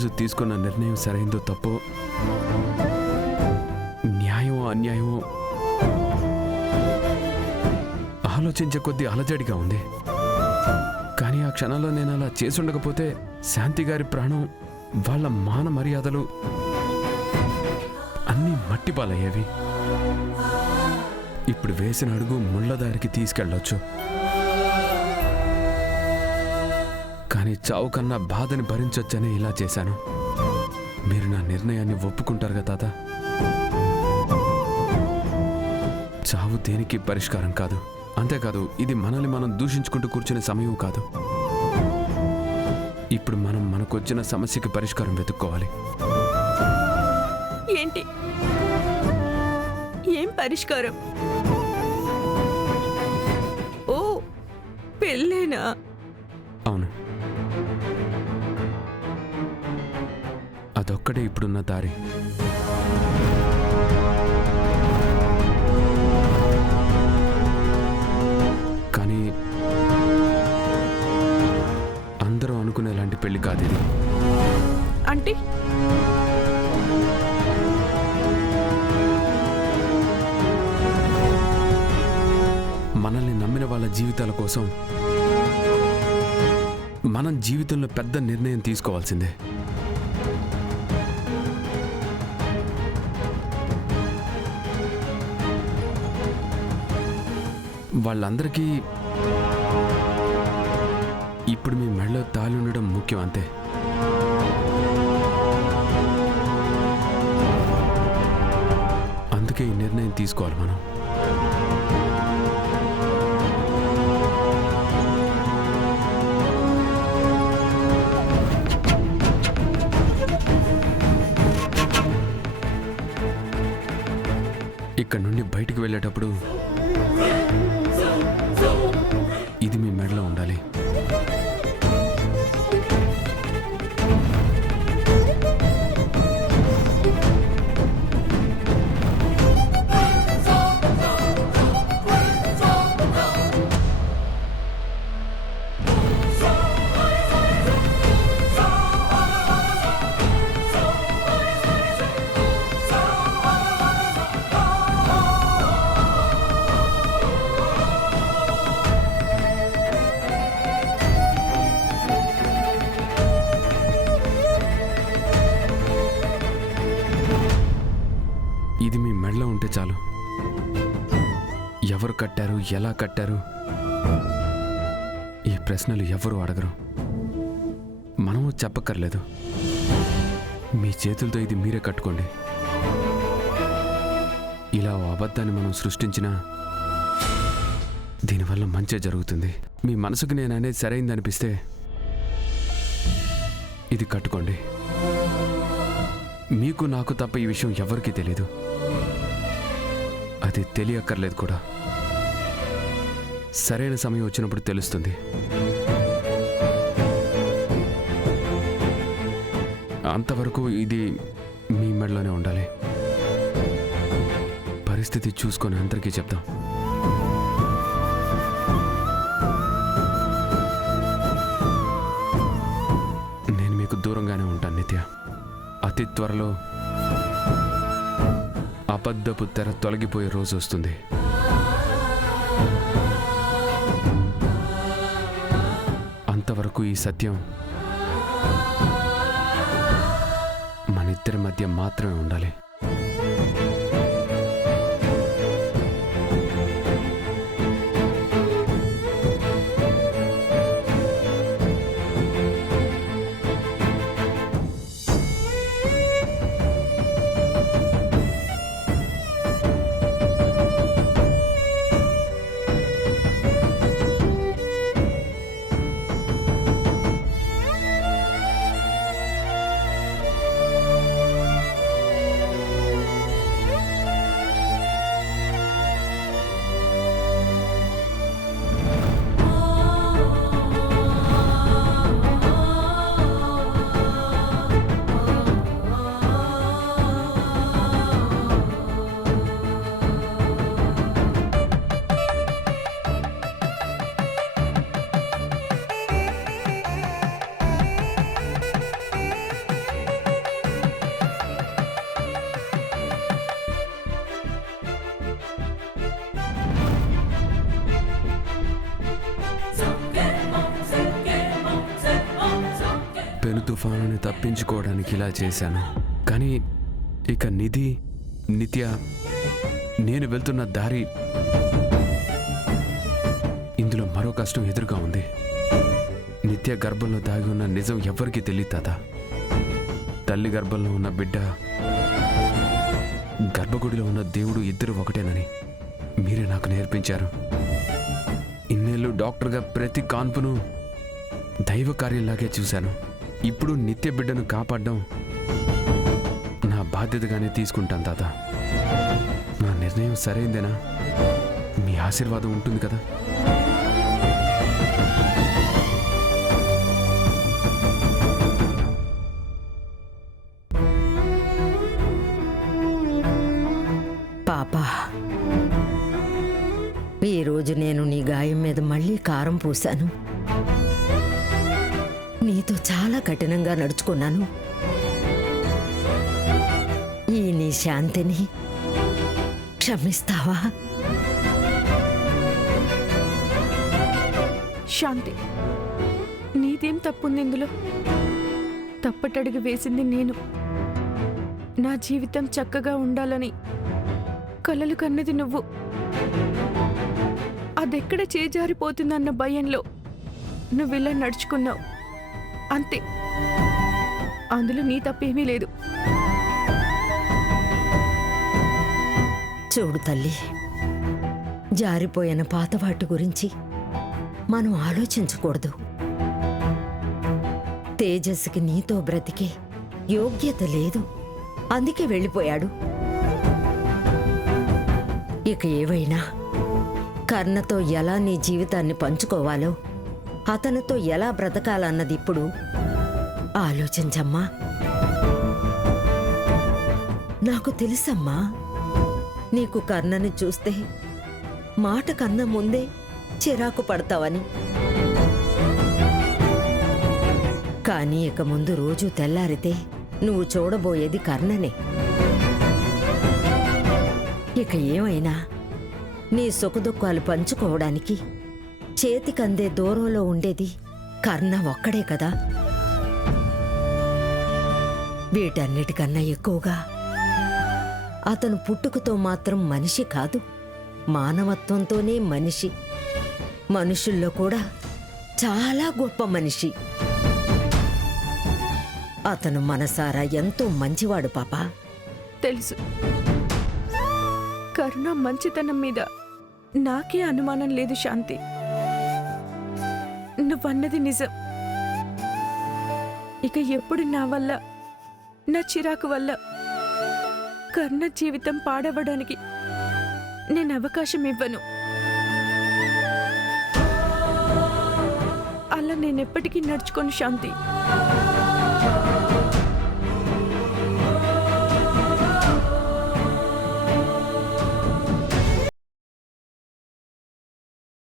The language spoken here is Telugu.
రోజు తీసుకున్న నిర్ణయం సరైందో తప్పో, న్యాయమో అన్యాయమో ఆలోచించే కొద్దీ అలజడిగా ఉంది. కానీ ఆ క్షణంలో నేను అలా చేసుండకపోతే శాంతి గారి ప్రాణం, వాళ్ళ మాన మర్యాదలు అన్నీ మట్టిపాలయ్యేవి. ఇప్పుడు వేసిన అడుగు ముళ్ళదారికి తీసుకెళ్ళొచ్చు, కానీ చావు కన్నా బాధని భరించొచ్చనే ఇలా చేశాను. మీరు నా నిర్ణయాన్ని ఒప్పుకుంటారుగా తాత? చావు దేనికి పరిష్కారం కాదు. అంతేకాదు, ఇది మనల్ని మనం దూషించుకుంటూ కూర్చునే సమయం కాదు. ఇప్పుడు మనం మనకొచ్చిన సమస్యకి పరిష్కారం వెతుక్కోవాలి. ఏంటి? ఏం పరిష్కారం? ఓ, పెళ్ళేనా? అవును, అదొక్కడే ఇప్పుడున్న దారి. కానీ అందరూ అనుకునేలాంటి పెళ్లి కాదు ఇది. అంటే మనల్ని నమ్మిన వాళ్ళ జీవితాల కోసం మనం జీవితంలో పెద్ద నిర్ణయం తీసుకోవాల్సిందే. వాళ్ళందరికీ ఇప్పుడు మీ మెడలో తాళి ఉండడం ముఖ్యం, అంతే. అందుకే ఈ నిర్ణయం తీసుకోవాలి మనం. ఇక్కడ నుండి బయటికి వెళ్ళేటప్పుడు ఇది మీ మెడలో ఉండాలి. ఇది మీ మెడలో ఉంటే చాలు. ఎవరు కట్టారు, ఎలా కట్టారు, ఈ ప్రశ్నలు ఎవరు అడగరు. మనము చెప్పక్కర్లేదు. మీ చేతులతో ఇది మీరే కట్టుకోండి. ఇలా ఓ అబద్ధాన్ని మనం సృష్టించినా దీనివల్ల మంచే జరుగుతుంది. మీ మనసుకు నేను అనేది సరైందనిపిస్తే ఇది కట్టుకోండి. మీకు నాకు తప్ప ఈ విషయం ఎవరికీ తెలీదు. అది తెలియక్కర్లేదు కూడా. సరైన సమయం వచ్చినప్పుడు తెలుస్తుంది. అంతవరకు ఇది మీ మెడలోనే ఉండాలి. పరిస్థితి చూసుకొని అందరికీ చెప్తాం. నేను మీకు దూరంగానే ఉంటాను నిత్య. అతి త్వరలో అబద్ధపు తెర తొలగిపోయే రోజు వస్తుంది. అంతవరకు ఈ సత్యం మన ఇద్దరి మధ్య మాత్రమే ఉండాలి. తుఫానుని తప్పించుకోవడానికి ఇలా చేశాను. కానీ ఇక నిత్య నేను వెళ్తున్న దారి, ఇందులో మరో కష్టం ఎదురుగా ఉంది. నిత్య గర్భంలో దాగి ఉన్న నిజం ఎవ్వరికీ తెలియదు తాత. తల్లి గర్భంలో ఉన్న బిడ్డ, గర్భగుడిలో ఉన్న దేవుడు ఇద్దరు ఒకటేనని మీరే నాకు నేర్పించారు. ఇన్నేళ్ళు డాక్టర్గా ప్రతి కాన్పును దైవ కార్యంలాగే చూశాను. ఇప్పుడు నిత్య బిడ్డను కాపాడడం నా బాధ్యతగానే తీసుకుంటాను తాత. నా నిర్ణయం సరైందేనా? మీ ఆశీర్వాదం ఉంటుంది కదా? పాపా, ఈరోజు నేను నీ గాయం మీద మళ్ళీ కారం పూశాను. నీతో చాలా కఠినంగా నడుచుకున్నాను. ఈ నీ శాంతిని క్షమిస్తావా? శాంతి, నీదేం తప్పుంది ఇందులో? తప్పటడుగు వేసింది నేను. నా జీవితం చక్కగా ఉండాలని కలలు కన్నది నువ్వు. అదెక్కడ చేజారిపోతుందన్న భయంలో నువ్విలా నడుచుకున్నావు అంతే. అందులో నీ తప్పేమీ లేదు. చూడు తల్లి, జారిపోయిన పాతవాటి గురించి మనం ఆలోచించకూడదు. తేజస్సుకి నీతో బ్రతికే యోగ్యత లేదు, అందుకే వెళ్ళిపోయాడు. ఇక ఏవైనా కర్ణతో ఎలా నీ జీవితాన్ని పంచుకోవాలో, అతనితో ఎలా బ్రతకాలన్నది ఇప్పుడు ఆలోచించమ్మా. నాకు తెలుసమ్మా, నీకు కర్ణని చూస్తే మాట కన్నా ముందే చిరాకు పడతావని. కానీ ఇక ముందు రోజు తెల్లారితే నువ్వు చూడబోయేది కర్ణనే. ఇక ఏమైనా నీ సుఖదుఖాలు పంచుకోవడానికి చేతికందే దూరంలో ఉండేది కర్ణ ఒక్కడే కదా. వీటన్నిటికన్నా ఎక్కువగా అతను పుట్టుకతో మాత్రం మనిషి కాదు, మానవత్వంతోనే మనిషి. మనుషుల్లో కూడా చాలా గొప్ప మనిషి. అతను మనసారా ఎంతో మంచివాడు పాపా. తెలుసు. కరుణ మంచితనం మీద నాకే అనుమానం లేదు శాంతి. నువ్వన్నది నిజం. ఇక ఎప్పుడు నా వల్ల, నా చిరాకు వల్ల కర్ణ జీవితం పాడవడానికి నేను అవకాశం ఇవ్వను. అలా నేనెప్పటికీ నడుచుకోను శాంతి.